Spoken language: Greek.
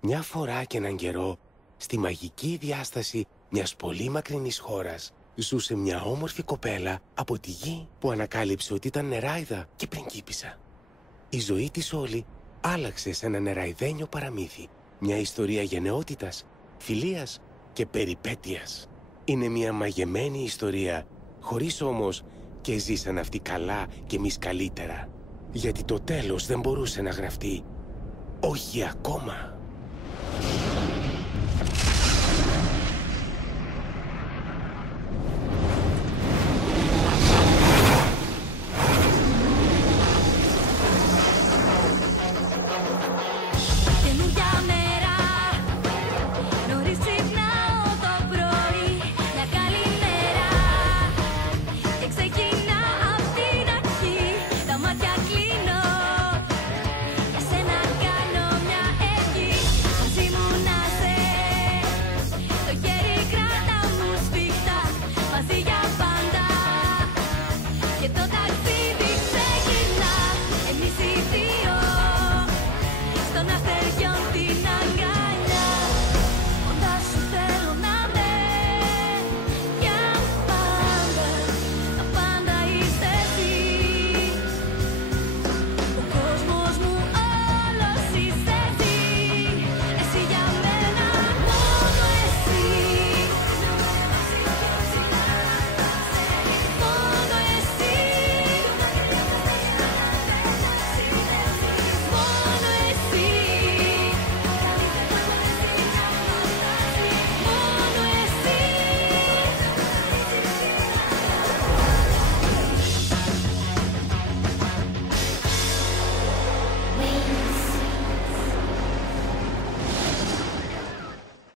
Μια φορά και έναν καιρό, στη μαγική διάσταση μιας πολύ μακρινής χώρας, ζούσε μια όμορφη κοπέλα από τη γη που ανακάλυψε ότι ήταν νεράιδα και πριγκίπισσα. Η ζωή της όλη άλλαξε σε ένα νεραϊδένιο παραμύθι. Μια ιστορία γενναιότητας, φιλίας και περιπέτειας. Είναι μια μαγεμένη ιστορία, χωρίς όμως και ζήσαν αυτοί καλά και εμείς καλύτερα. Γιατί το τέλος δεν μπορούσε να γραφτεί. Όχι ακόμα.